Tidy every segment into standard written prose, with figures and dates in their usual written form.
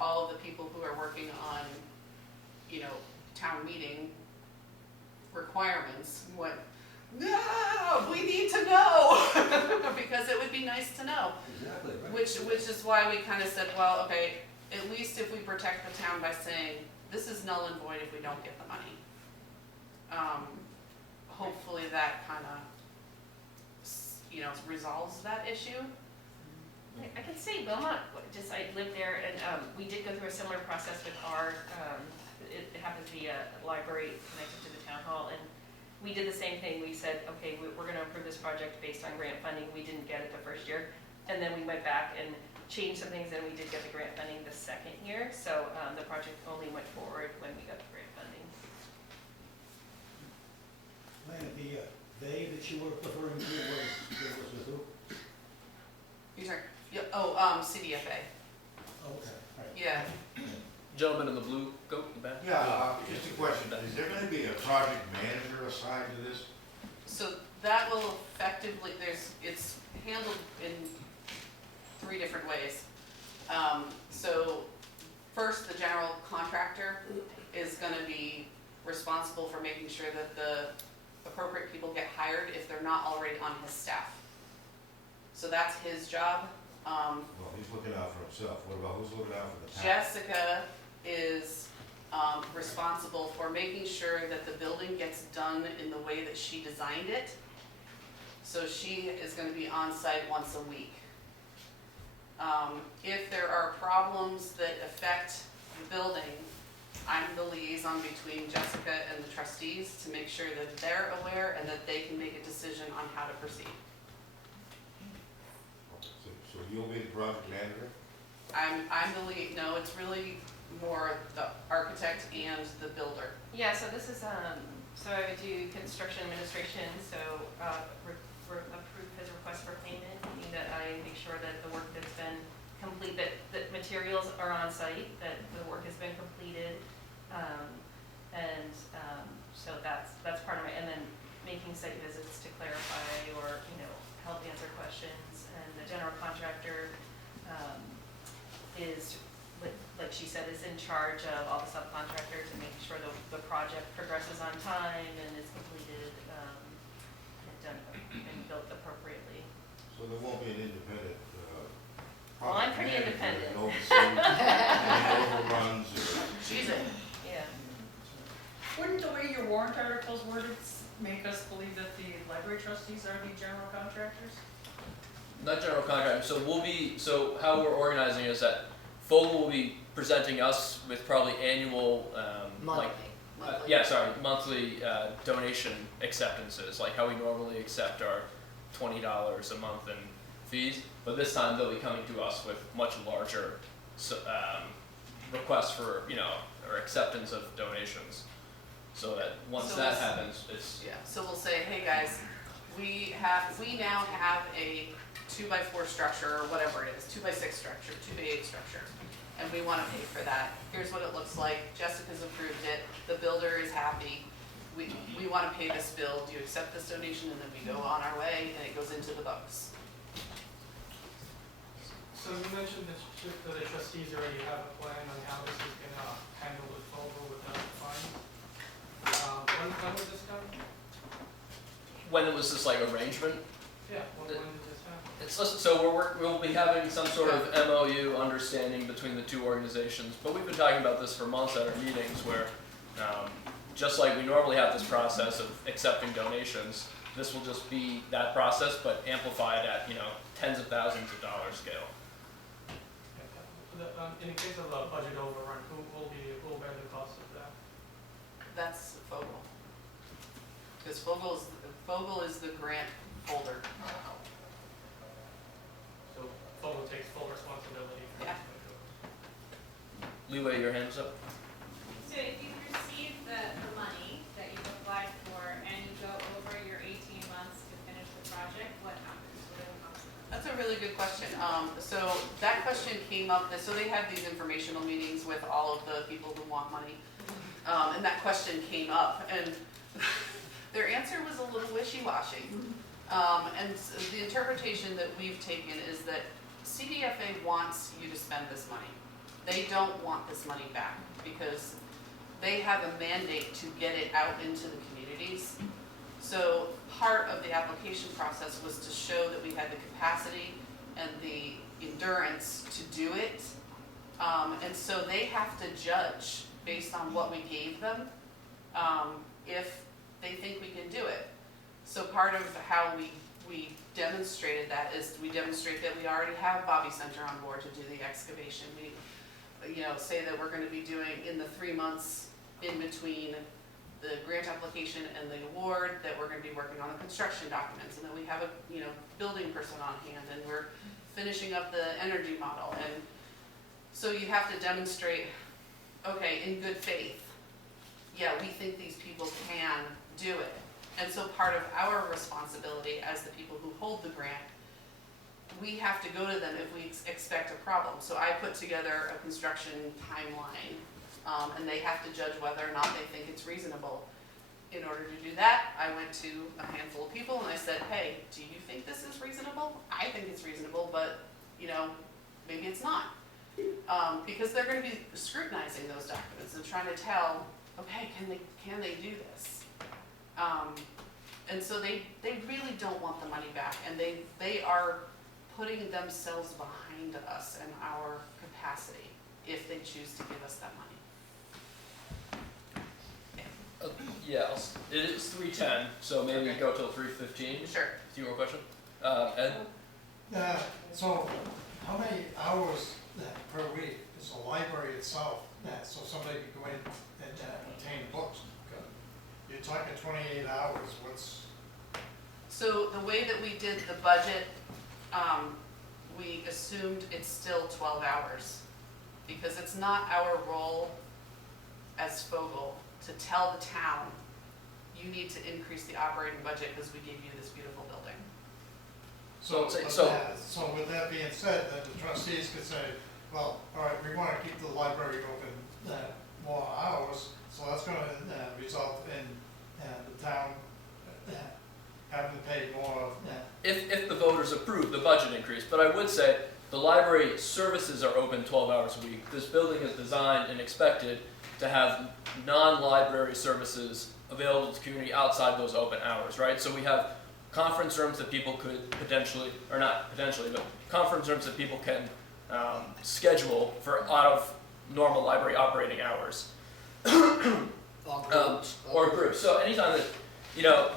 all of the people who are working on, town meeting requirements went, no, we need to know, because it would be nice to know. Exactly, right. Which is why we kind of said, well, okay, at least if we protect the town by saying, this is null and void if we don't get the money. Hopefully that kind of, resolves that issue. I can say Belmont, I lived there, and we did go through a similar process with our, it happened to be a library connected to the town hall, and we did the same thing. We said, okay, we're going to approve this project based on grant funding. We didn't get it the first year, and then we went back and changed some things, and we did get the grant funding the second year. So the project only went forward when we got the grant funding. Lana, the they that you were referring to was with who? You sorry? CDFA. Okay, right. Yeah. Gentleman in the blue coat in the back. Yeah, just a question, is there gonna be a project manager assigned to this? So that will effectively, it's handled in 3 different ways. So first, the general contractor is gonna be responsible for making sure that the appropriate people get hired if they're not already on his staff. So that's his job. Well, he's looking out for himself, what about who's looking out for the town? Jessica is responsible for making sure that the building gets done in the way that she designed it. So she is going to be on site once a week. If there are problems that affect the building, I'm the liaison between Jessica and the trustees to make sure that they're aware and that they can make a decision on how to proceed. So you'll be the project manager? I'm the lead. No, it's really more the architect and the builder. Yeah, so this is, so I would do construction administration, so approve his request for payment, meaning that I make sure that the work that's been complete, that materials are on site, that the work has been completed, so that's part of my, and then making site visits to clarify or, help answer questions. And the general contractor is, like she said, is in charge of all the subcontractors and making sure the project progresses on time and is completed and done and built appropriately. So there won't be an independent Well, I'm pretty project manager independent. that oversees any overruns or... She's it. Yeah. Wouldn't the way your warrant articles worded make us believe that the library trustees are the general contractors? Not general contractor. So how we're organizing is that Fogel will be presenting us with probably annual, monthly donation acceptances, like how we normally accept our $20 a month in fees. But this time they'll be coming to us with much larger requests for, or acceptance of donations. So that once that happens, it's... Yeah, so we'll say, hey guys, we now have a 2x4 structure or whatever it is, 2x6 structure, 2x8 structure, and we want to pay for that. Here's what it looks like. Jessica's approved it. The builder is happy. We want to pay this bill. Do you accept this donation? And then we go on our way, and it goes into the books. So you mentioned that the trustees already have a plan on how this is going to handle the Fogel without the fines. When would this come? When it was this arrangement, Yeah, when did this happen? so we'll be having some sort of MOU understanding between the 2 organizations, but we've been talking about this for months at our meetings where, just like we normally have this process of accepting donations, this will just be that process, but amplified at, tens of thousands of dollars scale. In the case of a budget overrun, who will bear the cost of that? That's Fogel. Because Fogel is the grant holder. So Fogel takes full responsibility for Yeah. Leeway, your hands up. So if you receive the money that you've applied for and you go over your 18 months to finish the project, what happens? What are the consequences? That's a really good question. So that question came up, so they have these informational meetings with all of the people who want money. And that question came up, and their answer was a little wishy-washy. And the interpretation that we've taken is that CDFA wants you to spend this money. they don't want this money back because they have a mandate to get it out into the communities. So part of the application process was to show that we had the capacity and the endurance to do it. And so they have to judge based on what we gave them, if they think we can do it. So part of how we demonstrated that is we demonstrate that we already have Bobby Center on board to do the excavation. We, say that we're gonna be doing in the 3 months in between the grant application and the award, that we're gonna be working on the construction documents, and that we have a, building person on hand, and we're finishing up the energy model. And so you have to demonstrate, okay, in good faith, yeah, we think these people can do it. And so part of our responsibility as the people who hold the grant, we have to go to them if we expect a problem. So I put together a construction timeline, and they have to judge whether or not they think it's reasonable. In order to do that, I went to a handful of people and I said, hey, do you think this is reasonable? I think it's reasonable, but, maybe it's not. Because they're gonna be scrutinizing those documents and trying to tell, okay, can they do this? And so they really don't want the money back, and they are putting themselves behind us and our capacity if they choose to give us that money. Yeah, it is 3:10, so maybe Okay. go till 3:15. Sure. Do you have a question? Ed? So how many hours per week is the library itself, so somebody can go in and obtain books? You're talking 28 hours, what's? So the way that we did the budget, we assumed it's still 12 hours because it's not our role as Fogel to tell the town, you need to increase the operating budget because we gave you this beautiful building. So So- with that being said, then the trustees could say, well, all right, we want to keep the library open more hours, so that's going to result in the town having to pay more of that. If the voters approve the budget increase, but I would say the library services are open 12 hours a week. This building is designed and expected to have non-library services available to the community outside those open hours, right? So we have conference rooms that people could potentially, or not potentially, but conference rooms that people can schedule for out of normal library operating hours. Or groups. So anytime that,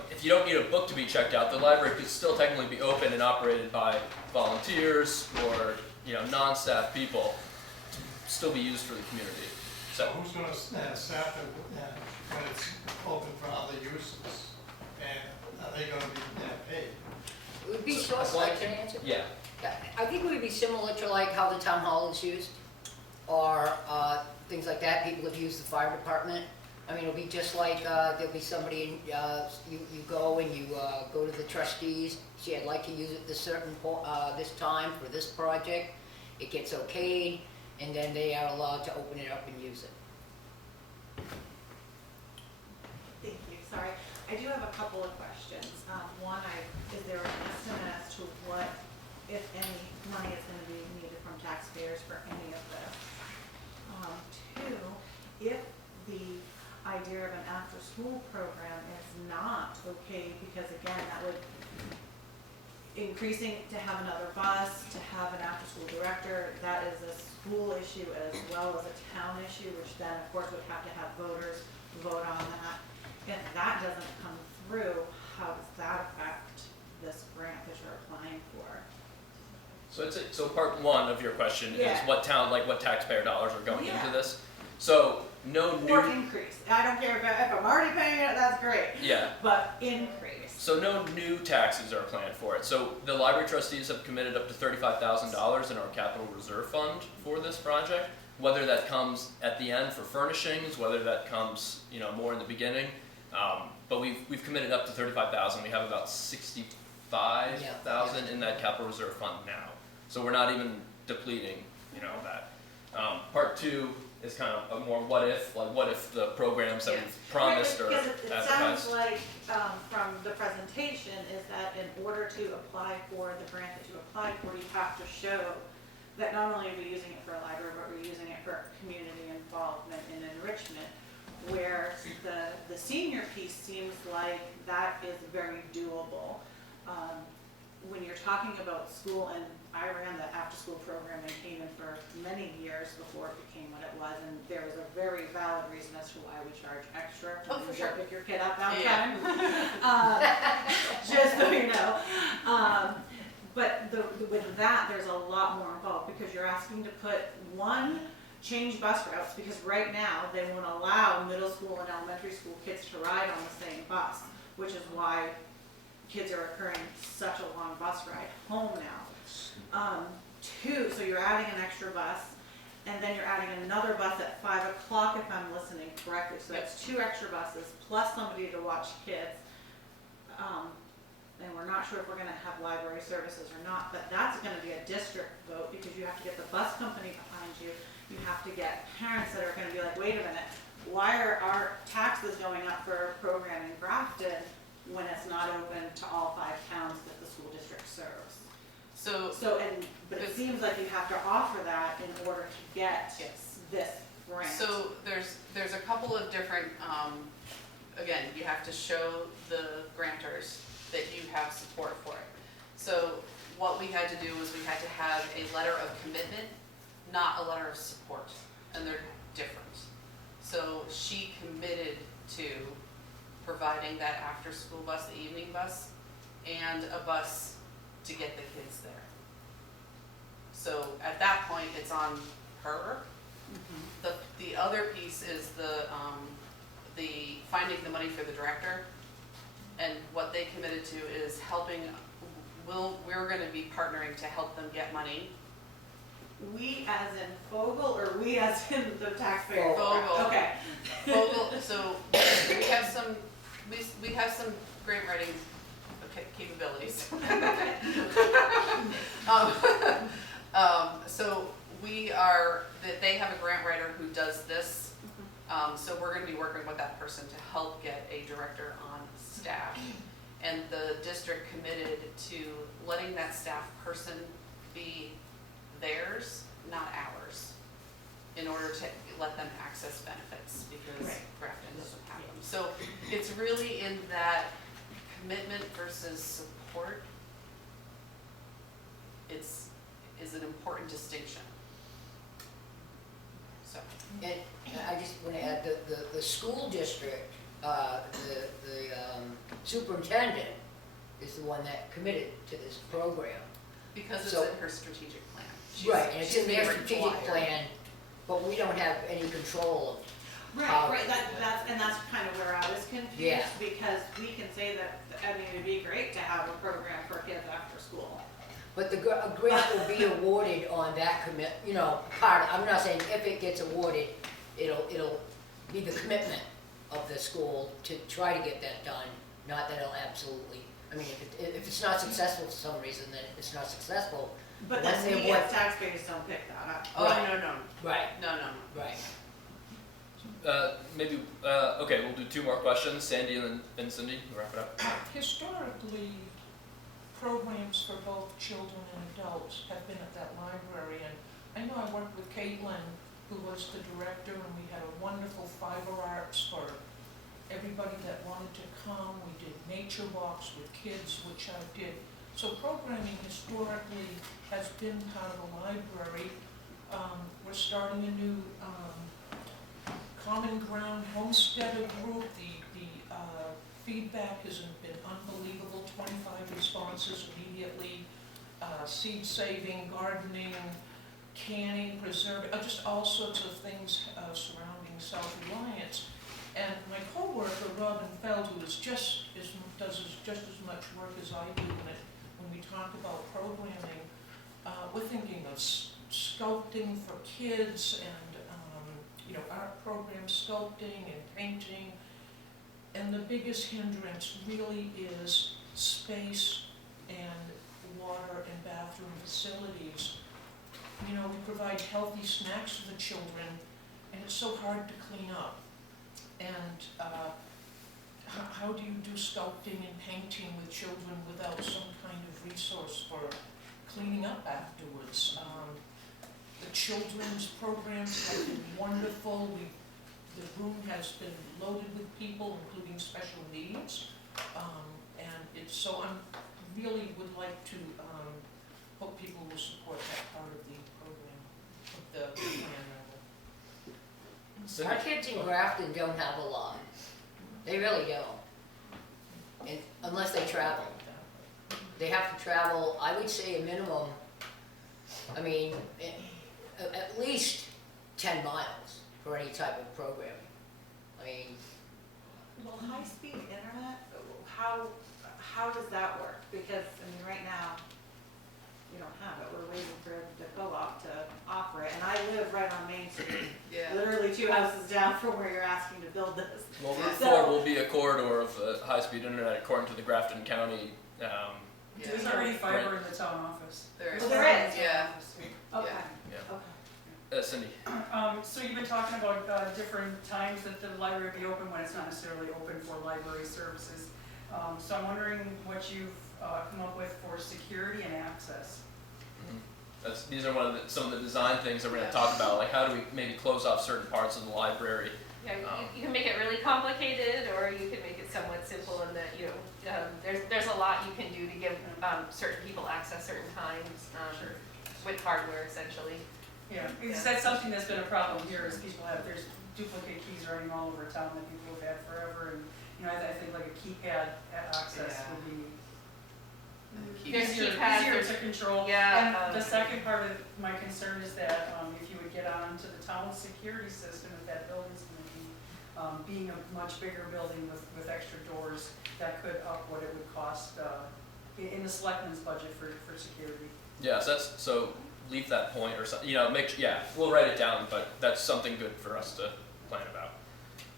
if you don't need a book to be checked out, the library could still technically be open and operated by volunteers or, non-staff people to still be used for the community. So who's going to staff it when it's open for other uses? And are they going to be paid? It would be So, short, can I answer? Yeah. I think it would be similar to like how the town hall is used, or things like that. People have used the fire department. I mean, it'll be just like there'll be somebody, you go and you go to the trustees, say, I'd like to use it this time for this project. It gets okayed, and then they are allowed to open it up and use it. Thank you, sorry. I do have a couple of questions. One, is there an estimate as to what, if any, money is going to be needed from taxpayers for any of this? Two, if the idea of an after-school program is not okay, because again, that would increasing to have another bus, to have an after-school director, that is a school issue as well as a town issue, which then of course would have to have voters vote on that. If that doesn't come through, how does that affect this grant that you're applying for? So part one of your question is Yeah. what taxpayer dollars are going Yeah. into this. So no Or new, increase. I don't care if I'm already paying it, that's great. yeah. But increase. So no new taxes are planned for it. So the library trustees have committed up to $35,000 in our capital reserve fund for this project. Whether that comes at the end for furnishings, whether that comes, more in the beginning. But we've committed up to $35,000. We have about $65,000 in that capital reserve fund now. So we're not even depleting, that. Part two is kind of a more what if the programs that Yeah. we've promised are Because it sounds advertised. like, from the presentation, is that in order to apply for the grant that you applied for, you have to show that not only are we using it for a library, but we're using it enrichment, where the senior piece seems like that is very doable. When you're talking about school, and I ran the after-school program in Canaan for many years before it became what it was, and there was a very valid reason as to why we charge extra Oh, when for you sure. pick your kid up out Yeah. time. Just so you know. But with that, there's a lot more involved, because you're asking to put change bus routes, because right now, they won't allow middle school and elementary school kids to ride on the same bus, which is why kids are occurring such a long bus ride home now. Two, so you're adding an extra bus, and then you're adding another bus at 5 o'clock, if I'm listening correctly, so that's 2 extra buses, plus somebody to watch kids. And we're not sure if we're gonna have library services or not, but that's gonna be a district vote, because you have to get the bus company behind you. You have to get parents that are gonna be like, wait a minute, why are our taxes going up for a program in Grafton when it's not open to all 5 towns that the school district serves? But it seems like you have to offer that in order to get Yes. this grant. So there's a couple of different, again, you have to show the grantors that you have support for it. So what we had to do was we had to have a letter of commitment, not a letter of support, and they're different. So she committed to providing that after-school bus, the evening bus, and a bus to get the kids there. So at that point, it's on her. The other piece is the finding the money for the director, and what they committed to is helping, we're gonna be partnering to help them get money. We as in Fogel, or we as in the taxpayer? Fogel. Okay. Fogel, so we have some grant writing capabilities. So they have a grant writer who does this. So we're gonna be working with that person to help get a director on staff. And the district committed to letting that staff person be theirs, not ours, in order to let them access benefits, because Right. Grafton doesn't have them. So it's really in that commitment versus support. Is an important distinction. So. And I just want to add, the school district, the superintendent is the one that committed to this program. Because it's So- in her strategic plan. Right, and it's she's in their being strategic required. plan, but we don't have any control of. Right, that's kind of where I was confused, Yeah. because we can say that, I mean, it'd be great to have a program for kids after school. But a grant will be awarded on that part, I'm not saying if it gets awarded, it'll be the commitment of the school to try to get that done, not that it'll absolutely, I mean, if it's not successful for some reason, then it's not successful. But Once then they we award- as taxpayers don't pick that up. Oh, Right. no. Right, No. right. Okay, we'll do 2 more questions. Sandy and then Cindy, we'll wrap it up. Historically, programs for both children and adults have been at that library, and I know I worked with Caitlin, who was the director, and we had a wonderful fiber arts for everybody that wanted to come. We did nature walks with kids, which I did. So programming historically has been part of the library. We're starting a new Common Ground Homesteader group. The feedback has been unbelievable, 25 responses immediately, seed saving, gardening, canning, preserving, just all sorts of things surrounding self-reliance. And my coworker, Robin Feld, who does just as much work as I do when we talk about programming, we're thinking of sculpting for kids and art programs, sculpting and painting. And the biggest hindrance really is space and water and bathroom facilities. We provide healthy snacks for the children, and it's so hard to clean up. And how do you do sculpting and painting with children without some kind of resource for cleaning up afterwards? The children's programs have been wonderful. the room has been loaded with people, including special needs. So I'm really would like to, hope people will support that part of the program, of the plan rather. Our kids in Grafton don't have a lot. They really don't. And unless they travel. They have to travel, I would say a minimum, I mean, at least 10 miles for any type of programming. I mean, Well, high-speed internet, how does that work? Because, I mean, right now, we don't have it, we're waiting for the co-op to offer it, and I live right on Main Street, Yeah. literally 2 houses down from where you're asking to build this. Well, Route So- 4 will be a corridor of high-speed internet according to the Grafton County. Yeah. There's already fiber in the town office. There is. Well, there is. Yeah. Okay, Yeah. okay. Cindy. So you've been talking about different times that the library will be open when it's not necessarily open for library services. So I'm wondering what you've come up with for security and access. These are some of the design things that we're going to talk about, like how do we maybe close off certain parts of the library. Yeah, you can make it really complicated, or you can make it somewhat simple in that, there's a lot you can do to give certain people access certain times with hardware essentially. Yeah, because that's something that's been a problem here is there's duplicate keys running all over town that people have had forever, and, I think like a keypad access would be There's easier keypads, to control. Yeah, And the second part of my concern is that if you would get onto the town security system, if that building's gonna be, being a much bigger building with extra doors, that could up what it would cost, in the selectmen's budget for security. Yeah, so leave that point or something, we'll write it down, but that's something good for us to plan about.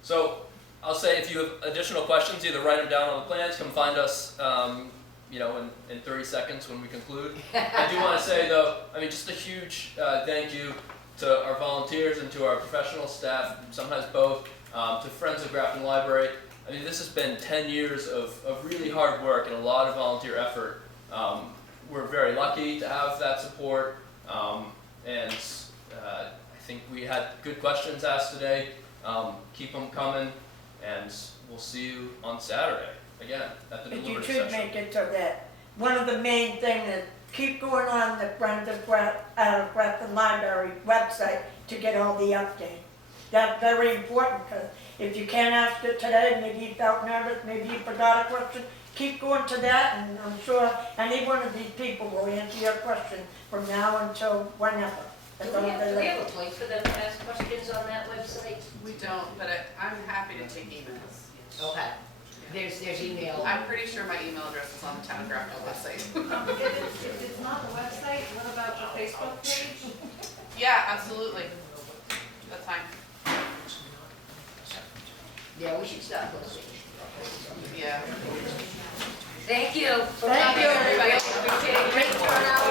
So I'll say if you have additional questions, either write them down on the plans, come find us, in 30 seconds when we conclude. I do want to say though, just a huge thank you to our volunteers and to our professional staff, sometimes both, to Friends of Grafton Library. This has been 10 years of really hard work and a lot of volunteer effort. We're very lucky to have that support, and I think we had good questions asked today. Keep them coming, and we'll see you on Saturday again at the But you deliberative should session. make it so that one of the main things is keep going on the Friends of Grafton Library website to get all the updates. That's very important, because if you can't ask it today, maybe you felt nervous, maybe you forgot a question, keep going to that, and I'm sure any one of these people will answer your question from now until whenever. do we have a place for them to ask questions on that website? We don't, but I'm happy to take emails. Okay. There's email. I'm pretty sure my email address is on the town Grafton website. If it's not the website, what about the Facebook page? Yeah, absolutely. That's fine. Yeah, we should stop posting. Yeah. Thank you. Thank you. Everybody. Appreciate it. Great turnout.